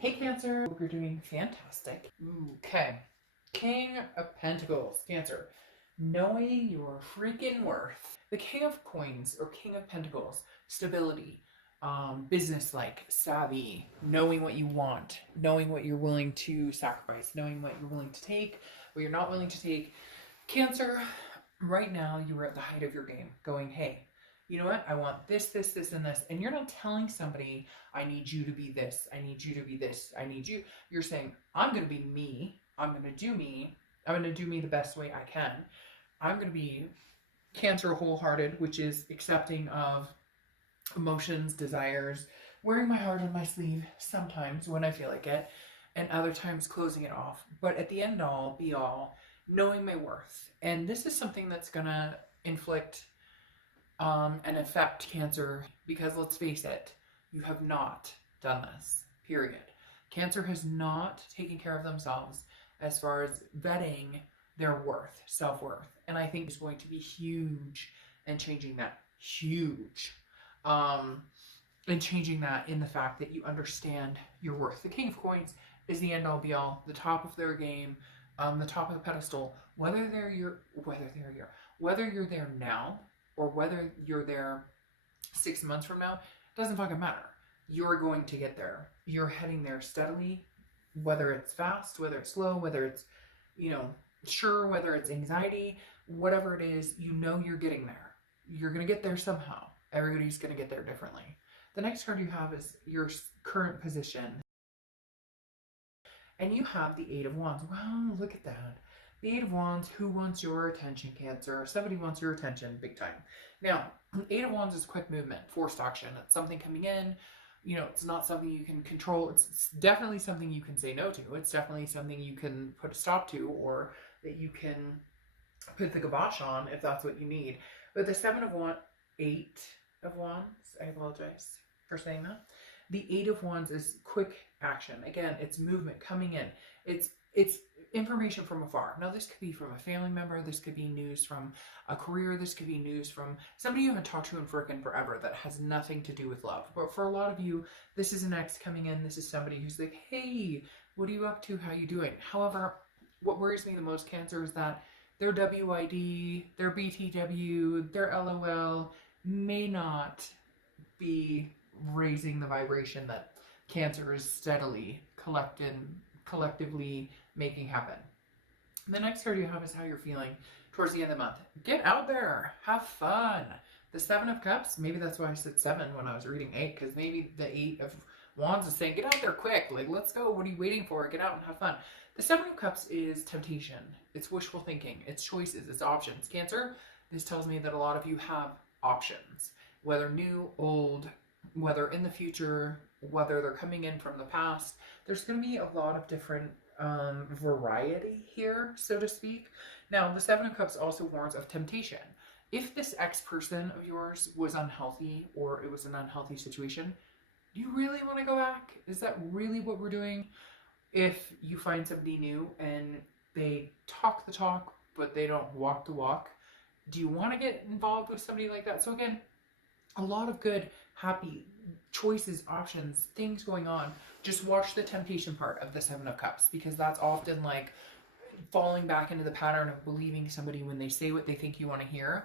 Hey Cancer, hope you're doing fantastic. Okay, King of Pentacles, Cancer. Knowing your freaking worth. The King of Coins or King of Pentacles, stability, business-like, savvy, knowing what you want, knowing what you're willing to sacrifice, knowing what you're willing to take, what you're not willing to take. Cancer, right now you are at the height of your game, going, hey, you know what? I want this, this, this, and this. And you're not telling somebody, I need you to be this. I need you to be this. I need you. You're saying, I'm going to be me. I'm going to do me. I'm going to do me the best way I can. I'm going to be Cancer wholehearted, which is accepting of emotions, desires, wearing my heart on my sleeve sometimes when I feel like it, and other times closing it off. But at the end all, be all, knowing my worth. And this is something that's going to inflict and affect Cancer, because let's face it, you have not done this, period. Cancer has not taken care of themselves as far as vetting their worth, self-worth. And I think it's going to be huge in changing that, huge. And changing that in the fact that you understand your worth. The King of Coins is the end all be all, the top of their game, the top of the pedestal, whether you're there now, or whether you're there 6 months from now, doesn't fucking matter. You're going to get there. You're heading there steadily, whether it's fast, whether it's slow, whether it's, sure, whether it's anxiety, whatever it is, you're getting there. You're going to get there somehow. Everybody's going to get there differently. The next card you have is your current position. And you have the Eight of Wands. Wow, look at that. The Eight of Wands, who wants your attention, Cancer? Somebody wants your attention, big time. Now, Eight of Wands is quick movement, forced action. It's something coming in. It's not something you can control. It's definitely something you can say no to. It's definitely something you can put a stop to, or that you can put the kibosh on if that's what you need. But the Eight of Wands, I apologize for saying that. The Eight of Wands is quick action. Again, it's movement coming in. It's information from afar. Now, this could be from a family member. This could be news from a career. This could be news from somebody you haven't talked to in frickin' forever that has nothing to do with love. But for a lot of you, this is an ex coming in. This is somebody who's like, hey, what are you up to? How you doing? However, what worries me the most, Cancer, is that their WID, their BTW, their LOL may not be raising the vibration that Cancer is steadily collectively making happen. The next card you have is how you're feeling towards the end of the month. Get out there, have fun. The Seven of Cups, maybe that's why I said 7 when I was reading 8, because maybe the Eight of Wands is saying, get out there quick, like, let's go, what are you waiting for? Get out and have fun. The Seven of Cups is temptation, it's wishful thinking, it's choices, it's options. Cancer, this tells me that a lot of you have options, whether new, old, whether in the future, whether they're coming in from the past. There's going to be a lot of different variety here, so to speak. Now, the Seven of Cups also warns of temptation. If this ex-person of yours was unhealthy, or it was an unhealthy situation, do you really want to go back? Is that really what we're doing? If you find somebody new and they talk the talk, but they don't walk the walk, do you want to get involved with somebody like that? So again, a lot of good, happy choices, options, things going on. Just watch the temptation part of the Seven of Cups, because that's often like falling back into the pattern of believing somebody when they say what they think you want to hear,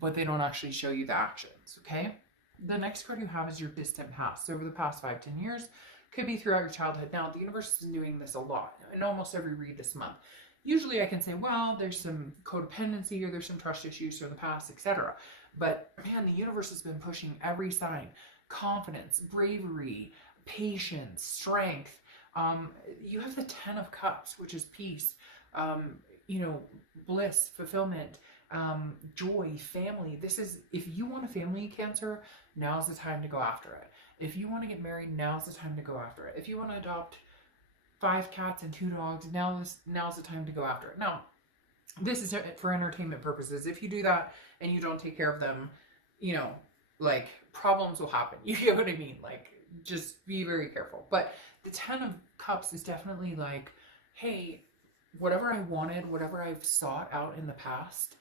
but they don't actually show you the actions, okay? The next card you have is your distant past. Over the past 5-10 years, could be throughout your childhood. Now, the universe is doing this a lot in almost every read this month. Usually I can say, well, there's some codependency, or there's some trust issues from the past, etc. But man, the universe has been pushing every sign. Confidence, bravery, patience, strength. You have the Ten of Cups, which is peace, bliss, fulfillment, joy, family. This is, if you want a family, Cancer, now's the time to go after it. If you want to get married, now's the time to go after it. If you want to adopt 5 cats and 2 dogs, now's the time to go after it. Now, this is for entertainment purposes. If you do that and you don't take care of them, like, problems will happen. You get what I mean? Like, just be very careful. But the Ten of Cups is definitely like, hey, whatever I wanted, whatever I've sought out in the past,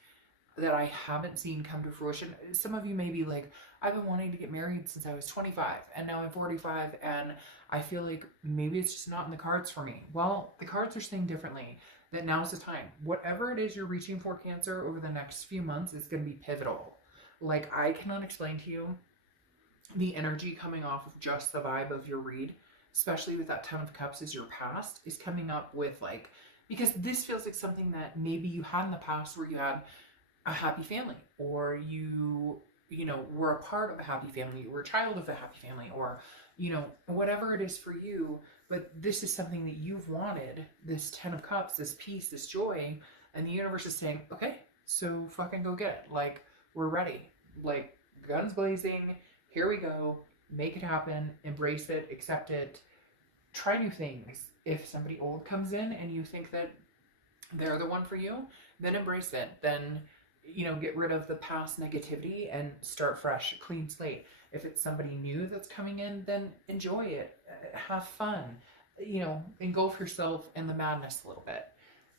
that I haven't seen come to fruition. Some of you may be like, I've been wanting to get married since I was 25 and now I'm 45 and I feel like maybe it's just not in the cards for me. Well, the cards are saying differently, that now's the time. Whatever it is you're reaching for, Cancer, over the next few months is going to be pivotal. Like, I cannot explain to you the energy coming off of just the vibe of your read, especially with that 10 of Cups as your past, is coming up with like, because this feels like something that maybe you had in the past where you had a happy family, or you know, were a part of a happy family, you were a child of a happy family, or, you know, whatever it is for you. But this is something that you've wanted, this 10 of Cups, this peace, this joy, and the universe is saying, okay, so fucking go get it. Like, we're ready. Like, guns blazing, here we go, make it happen, embrace it, accept it, try new things. If somebody old comes in and you think that they're the one for you, then embrace it. Then, you know, get rid of the past negativity and start fresh, clean slate. If it's somebody new that's coming in, then enjoy it, have fun, you know, engulf yourself in the madness a little bit.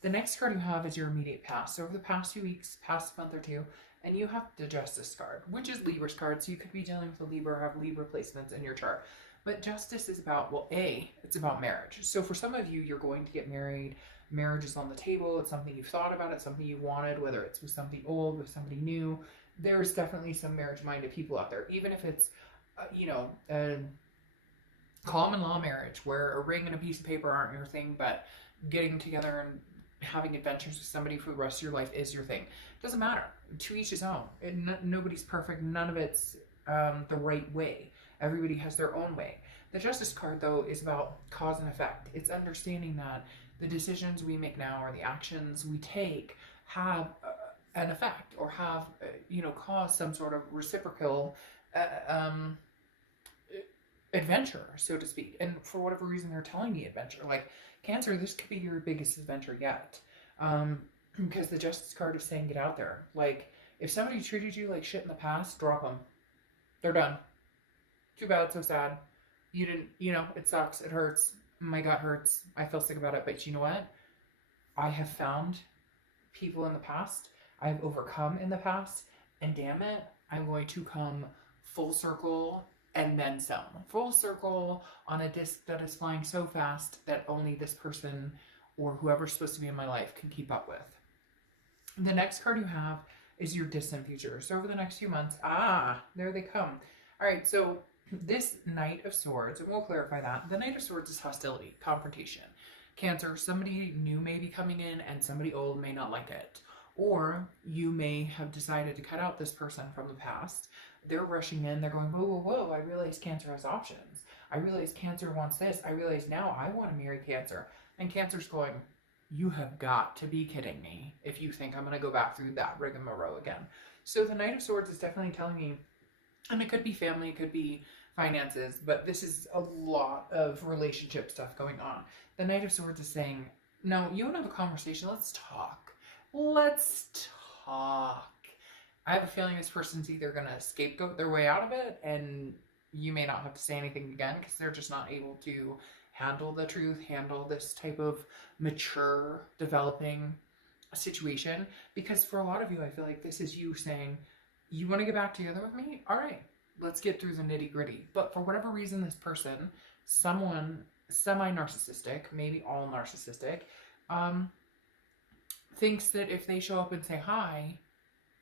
The next card you have is your immediate past. So over the past few weeks, past month or two, and you have the Justice card, which is Libra's card. So you could be dealing with a Libra or have Libra placements in your chart. But Justice is about, well, it's about marriage. So for some of you, you're going to get married. Marriage is on the table. It's something you've thought about. It's something you wanted, whether it's with somebody old, with somebody new. There's definitely some marriage-minded people out there, even if it's, you know, a common law marriage where a ring and a piece of paper aren't your thing, but getting together and having adventures with somebody for the rest of your life is your thing. Doesn't matter. To each his own. Nobody's perfect. None of it's the right way. Everybody has their own way. The Justice card, though, is about cause and effect. It's understanding that the decisions we make now or the actions we take have an effect, or have, you know, cause some sort of reciprocal adventure, so to speak. And for whatever reason, they're telling me adventure. Like, Cancer, this could be your biggest adventure yet. Because the Justice card is saying get out there. Like, if somebody treated you like shit in the past, drop them. They're done. Too bad, so sad. You didn't, you know, it sucks, it hurts. My gut hurts. I feel sick about it. But you know what? I have found people in the past. I've overcome in the past. And damn it, I'm going to come full circle and then some. Full circle on a disc that is flying so fast that only this person or whoever's supposed to be in my life can keep up with. The next card you have is your distant future. So over the next few months, there they come. All right, so this Knight of Swords, and we'll clarify that. The Knight of Swords is hostility, confrontation. Cancer, somebody new may be coming in and somebody old may not like it. Or you may have decided to cut out this person from the past. They're rushing in, they're going, whoa, whoa, whoa, I realize Cancer has options. I realize Cancer wants this. I realize now I want to marry Cancer. And Cancer's going, you have got to be kidding me if you think I'm going to go back through that rigmarole again. So the Knight of Swords is definitely telling me, and it could be family, it could be finances, but this is a lot of relationship stuff going on. The Knight of Swords is saying, no, you want to have a conversation, let's talk. Let's talk. I have a feeling this person's either going to scapegoat their way out of it, and you may not have to say anything again because they're just not able to handle the truth, handle this type of mature, developing situation. Because for a lot of you, I feel like this is you saying, you want to get back together with me? All right, let's get through the nitty gritty. But for whatever reason, this person, someone semi-narcissistic, maybe all narcissistic, thinks that if they show up and say hi,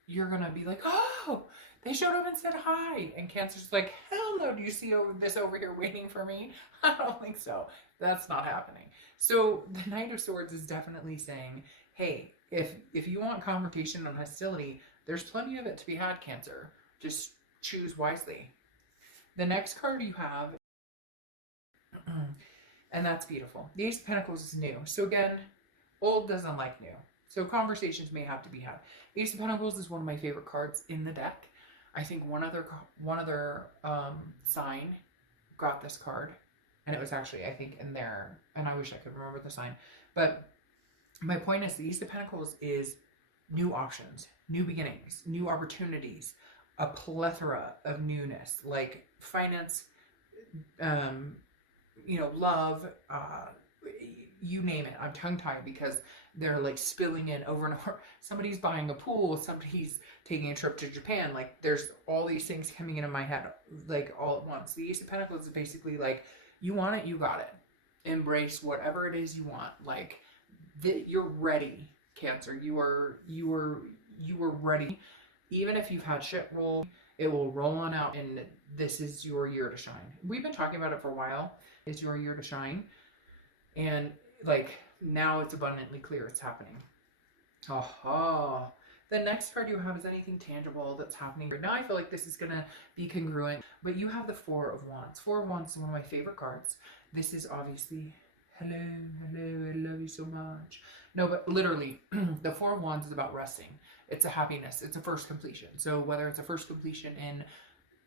you're going to be like, oh, they showed up and said hi. And Cancer's like, hell no, do you see this over here waiting for me? I don't think so. That's not happening. So the Knight of Swords is definitely saying, hey, if you want confrontation and hostility, there's plenty of it to be had, Cancer. Just choose wisely. The next card you have, and that's beautiful. The Ace of Pentacles is new. So again, old doesn't like new. So conversations may have to be had. Ace of Pentacles is one of my favorite cards in the deck. I think one other sign got this card. And it was actually, I think, in there. And I wish I could remember the sign. But my point is, the Ace of Pentacles is new options, new beginnings, new opportunities, a plethora of newness, like finance, you know, love, you name it. I'm tongue-tied because they're like spilling in over and over. Somebody's buying a pool, somebody's taking a trip to Japan. Like there's all these things coming into my head like all at once. The Ace of Pentacles is basically like, you want it, you got it. Embrace whatever it is you want. Like you're ready, Cancer. You are ready. Even if you've had shit roll, it will roll on out, and this is your year to shine. We've been talking about it for a while. It's your year to shine. And like now it's abundantly clear it's happening. Aha. The next card you have is anything tangible that's happening right now. I feel like this is going to be congruent, but you have the Four of Wands. Four of Wands is one of my favorite cards. This is obviously, hello, I love you so much. No, but literally, the Four of Wands is about resting. It's a happiness. It's a first completion. So whether it's a first completion in,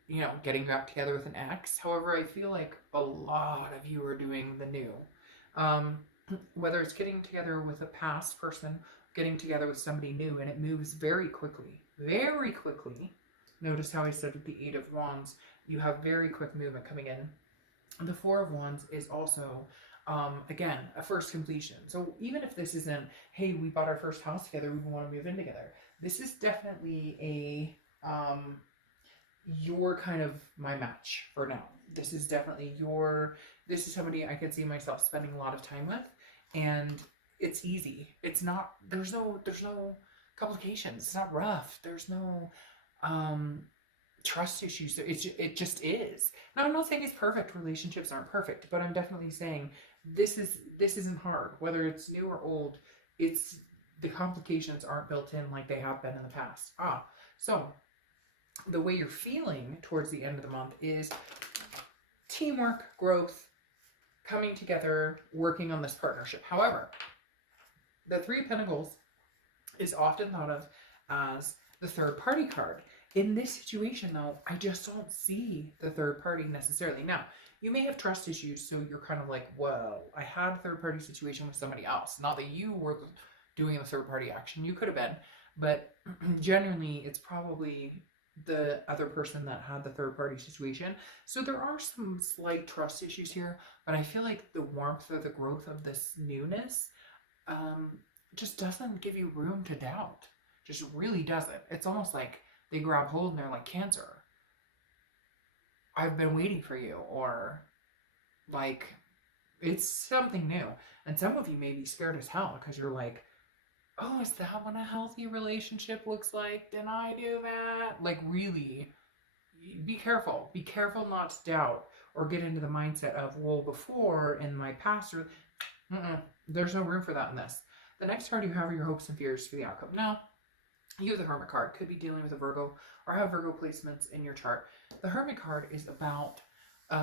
you know, getting back together with an ex. However, I feel like a lot of you are doing the new. Whether it's getting together with a past person, getting together with somebody new, and it moves very quickly. Very quickly. Notice how I said with the Eight of Wands, you have very quick movement coming in. The Four of Wands is also, again, a first completion. So even if this isn't, hey, we bought our first house together, we want to move in together. This is definitely a, you're kind of my match for now. This is definitely this is somebody I could see myself spending a lot of time with, and it's easy. It's not, there's no complications. It's not rough. There's no, trust issues. It just is. Now, I'm not saying it's perfect. Relationships aren't perfect, but I'm definitely saying this isn't hard. Whether it's new or old, the complications aren't built in like they have been in the past. So the way you're feeling towards the end of the month is teamwork, growth, coming together, working on this partnership. However, the Three of Pentacles is often thought of as the third party card. In this situation, though, I just don't see the third party necessarily. Now, you may have trust issues, so you're kind of like, well, I had a third party situation with somebody else. Not that you were doing the third party action. You could have been. But genuinely, it's probably the other person that had the third party situation. So there are some slight trust issues here. But I feel like the warmth or the growth of this newness just doesn't give you room to doubt. Just really doesn't. It's almost like they grab hold and they're like, Cancer, I've been waiting for you, or like it's something new. And some of you may be scared as hell because you're like, oh, is that what a healthy relationship looks like? Did I do that? Like, really, be careful. Be careful not to doubt or get into the mindset of, well, before in my past, there's no room for that in this. The next card you have are your hopes and fears for the outcome. Now, you have the Hermit card. Could be dealing with a Virgo or have Virgo placements in your chart. The Hermit card is about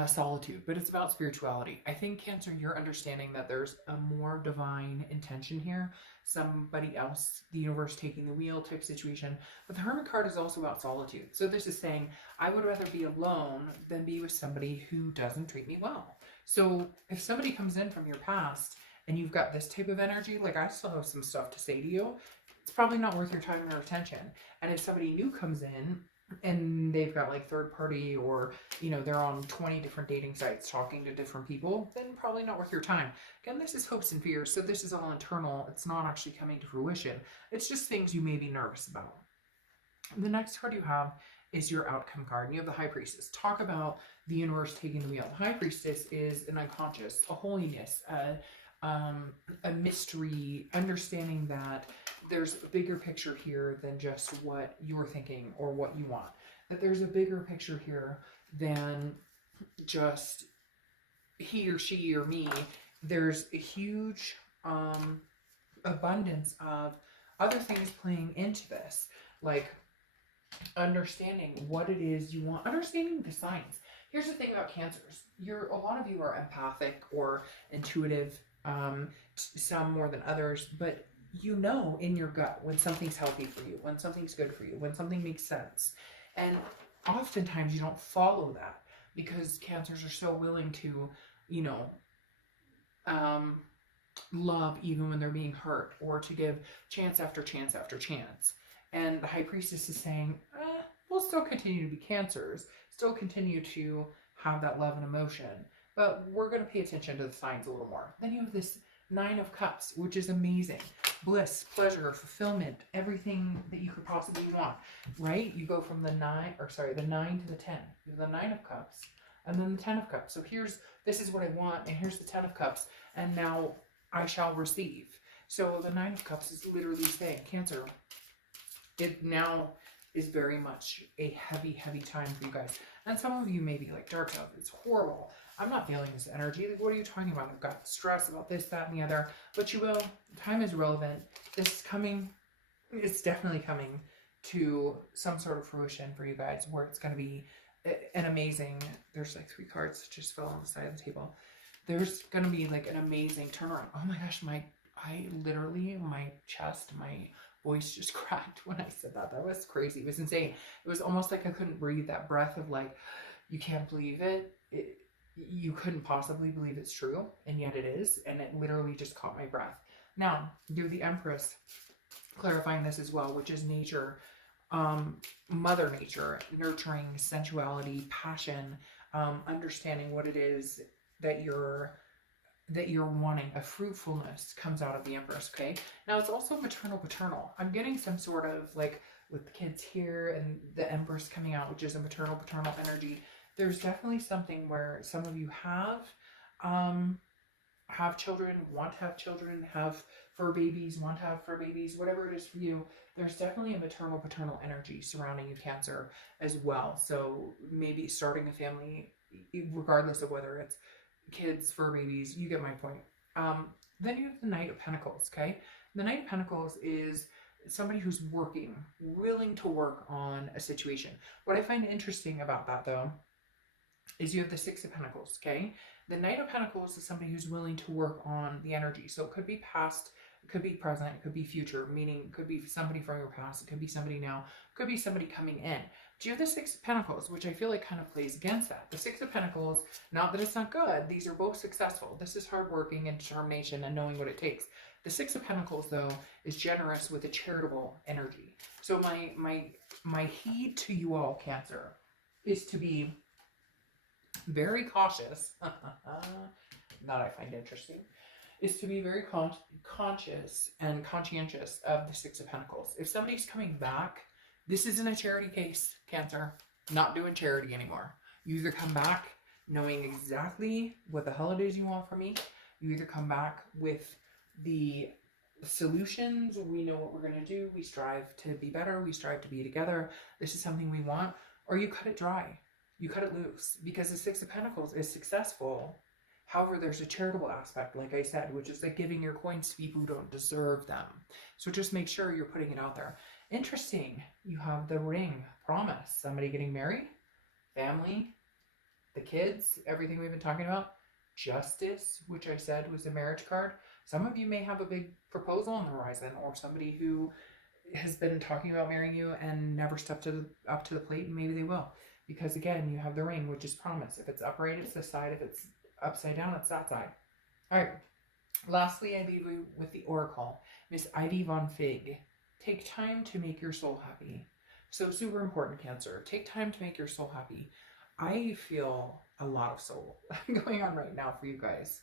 solitude, but it's about spirituality. I think, Cancer, you're understanding that there's a more divine intention here. Somebody else, the universe taking the wheel type situation. But the Hermit card is also about solitude. So this is saying, I would rather be alone than be with somebody who doesn't treat me well. So if somebody comes in from your past and you've got this type of energy, like I still have some stuff to say to you, it's probably not worth your time or attention. And if somebody new comes in and they've got like third party, or, you know, they're on 20 different dating sites talking to different people, then probably not worth your time. Again, this is hopes and fears. So this is all internal. It's not actually coming to fruition. It's just things you may be nervous about. The next card you have is your outcome card. And you have the High Priestess. Talk about the universe taking the wheel. The High Priestess is an unconscious, a holiness, a mystery, understanding that there's a bigger picture here than just what you're thinking or what you want. That there's a bigger picture here than just he or she or me. There's a huge abundance of other things playing into this, like understanding what it is you want, understanding the signs. Here's the thing about Cancers. A lot of you are empathic or intuitive, some more than others, but you know in your gut when something's healthy for you, when something's good for you, when something makes sense. And oftentimes you don't follow that because Cancers are so willing to, you know, love even when they're being hurt, or to give chance after chance after chance. And the High Priestess is saying, we'll still continue to be Cancers, still continue to have that love and emotion, but we're going to pay attention to the signs a little more. Then you have this Nine of Cups, which is amazing. Bliss, pleasure, fulfillment, everything that you could possibly want, right? You go from the 9 to the 10. You have the 9 of Cups and then the 10 of Cups. So this is what I want, and here's the 10 of Cups, and now I shall receive. So the 9 of Cups is literally saying, Cancer, it now is very much a heavy, heavy time for you guys. And some of you may be like, Dark Love, it's horrible. I'm not feeling this energy. Like, what are you talking about? I've got stress about this, that, and the other. But you will. Time is relevant. This is coming. It's definitely coming to some sort of fruition for you guys, where it's going to be an amazing, there's like 3 cards that just fell on the side of the table. There's going to be like an amazing turnaround. Oh my gosh, my chest, my voice just cracked when I said that. That was crazy. It was insane. It was almost like I couldn't breathe. That breath of like, you can't believe it. You couldn't possibly believe it's true, and yet it is, and it literally just caught my breath. Now, do the Empress, clarifying this as well, which is nature, Mother Nature, nurturing, sensuality, passion, understanding what it is that you're wanting. A fruitfulness comes out of the Empress, okay? Now, it's also maternal, paternal. I'm getting some sort of, like, with the kids here and the Empress coming out, which is a maternal, paternal energy. There's definitely something where some of you have children, want to have children, have fur babies, want to have fur babies, whatever it is for you. There's definitely a maternal, paternal energy surrounding you, Cancer, as well. So maybe starting a family, regardless of whether it's kids, fur babies, you get my point. Then you have the Knight of Pentacles, okay? The Knight of Pentacles is somebody who's working, willing to work on a situation. What I find interesting about that, though, is you have the 6 of Pentacles, okay? The Knight of Pentacles is somebody who's willing to work on the energy. So it could be past, it could be present, it could be future, meaning it could be somebody from your past, it could be somebody now, it could be somebody coming in. But you have the 6 of Pentacles, which I feel like kind of plays against that. The 6 of Pentacles, not that it's not good, these are both successful. This is hardworking and determination and knowing what it takes. The 6 of Pentacles, though, is generous with a charitable energy. So my heed to you all, Cancer, is to be very cautious, that I find interesting, is to be very conscious and conscientious of the 6 of Pentacles. If somebody's coming back, this isn't a charity case, Cancer. Not doing charity anymore. You either come back knowing exactly what the hell it is you want from me. You either come back with the solutions. We know what we're going to do. We strive to be better. We strive to be together. This is something we want. Or you cut it dry. You cut it loose, because the 6 of Pentacles is successful. However, there's a charitable aspect, like I said, which is like giving your coins to people who don't deserve them. So just make sure you're putting it out there. Interesting. You have the Ring, promise, somebody getting married, family, the kids, everything we've been talking about. Justice, which I said was a marriage card. Some of you may have a big proposal on the horizon, or somebody who has been talking about marrying you and never stepped up to the plate, and maybe they will. Because again, you have the Ring, which is promise. If it's upright, it's this side. If it's upside down, it's that side. All right. Lastly, I leave you with the Oracle, Miss Ivy Von Fig. Take time to make your soul happy. So super important, Cancer. Take time to make your soul happy. I feel a lot of soul going on right now for you guys.